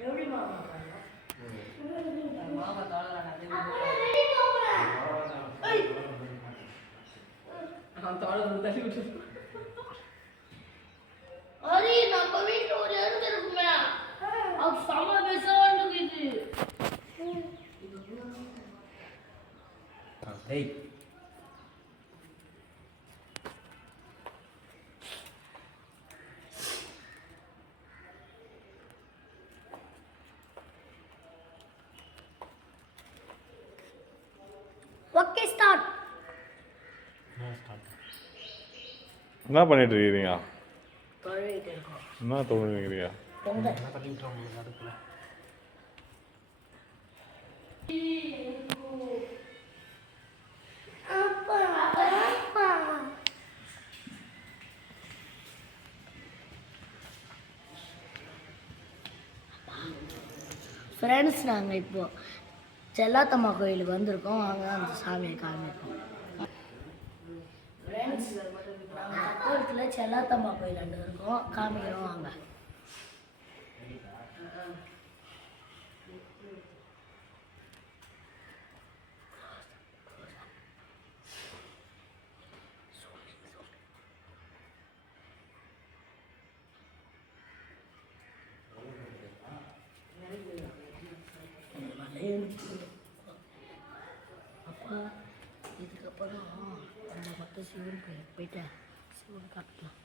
எப்படி மாமா மாமா தோலை தள்ளி விட்டு அரி நம்ம வீட்டுல ஒரு எறும்பு இருக்குமே அது சம பேசவான்னு இது டேய் ஓகே ஸ்டார்ட் என்ன பண்ணிட்டு இருக்கீங்க? தொழிலிட்டு இருக்கோம். என்ன தொழில்? பொங்கல் என்ன பண்ணிட்டு இருக்கோம் அதுக்குள்ள ஃப்ரெண்ட்ஸ் நாங்கள் இப்போது செல்லாத்தம்மா கோயிலுக்கு வந்திருக்கோம். வாங்க அந்த சாமியை காமிப்போம். ஃப்ரெண்ட்ஸ் நாங்கள் தக்கோலத்தில் செல்லாத்தம்மா கோயில் அண்டு இருக்கோம், காமிக்கிறோம் வாங்க. அப்பா இதுக்கப்புறம் நம்ம மொத்தம் சிவன் கோயிலுக்கு போயிட்டு சிவன் காட்டலாம்.